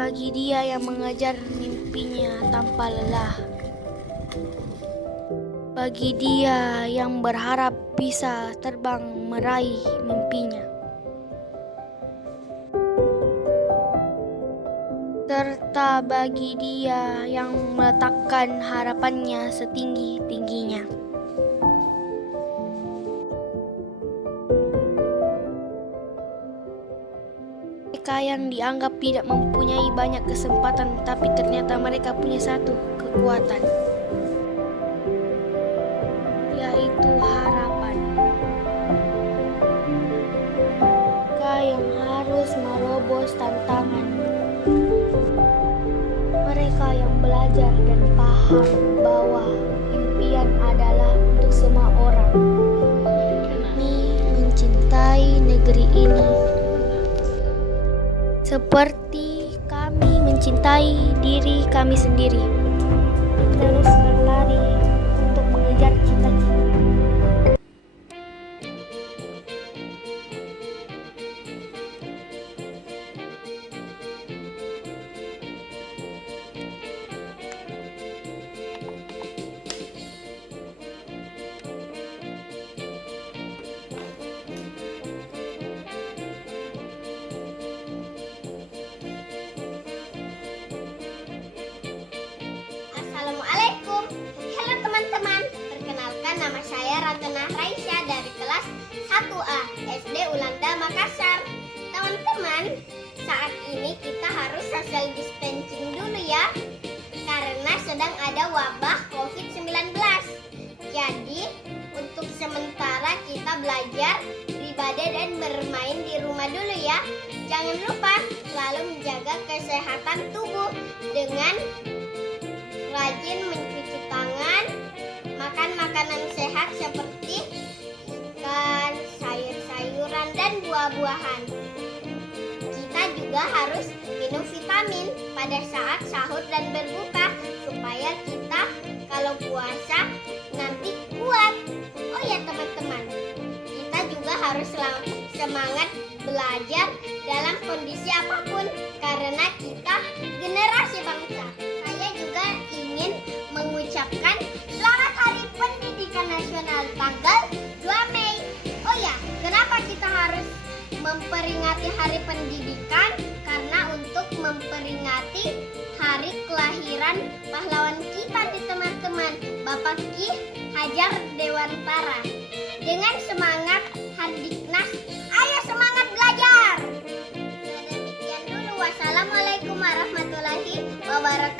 bagi dia yang mengejar mimpinya tanpa lelah, bagi dia yang berharap bisa terbang meraih mimpinya, serta bagi dia yang meletakkan harapannya setinggi-tingginya. Mereka yang dianggap tidak mempunyai banyak kesempatan, tapi ternyata mereka punya satu kekuatan, yaitu harapan. Mereka yang harus merobos tantangan. Mereka yang belajar dan paham bahwa impian adalah untuk semua orang. Kami mencintai negeri ini seperti kami mencintai diri kami sendiri. Terus berlari untuk mengejar cita-cita. Assalamualaikum. Halo teman-teman. Perkenalkan, nama saya Ratna Raisya dari kelas 1A SD Ulanda Makassar. Teman-teman, saat ini kita harus social distancing dulu ya, karena sedang ada wabah COVID-19. Jadi, untuk sementara kita belajar, beribadah dan bermain di rumah dulu ya. Jangan lupa selalu menjaga kesehatan tubuh dengan rajin mencuci tangan, makan makanan sehat seperti ikan, sayur-sayuran, dan buah-buahan. Kita juga harus minum vitamin pada saat sahur dan berbuka, supaya kita kalau puasa nanti kuat. Oh ya teman-teman, kita juga harus semangat belajar dalam kondisi apapun, karena kita generasi bangsa. Saya juga ingin mengucapkan Selamat Hari Pendidikan Nasional tanggal 2 Mei. Oh ya, kenapa kita harus memperingati Hari Pendidikan? Karena untuk memperingati hari kelahiran pahlawan kita nih teman-teman, Bapak Ki Hajar Dewantara. Dengan semangat Hardiknas, ayo semangat belajar. Demikian dulu. Wassalamualaikum warahmatullahi wabarakatuh.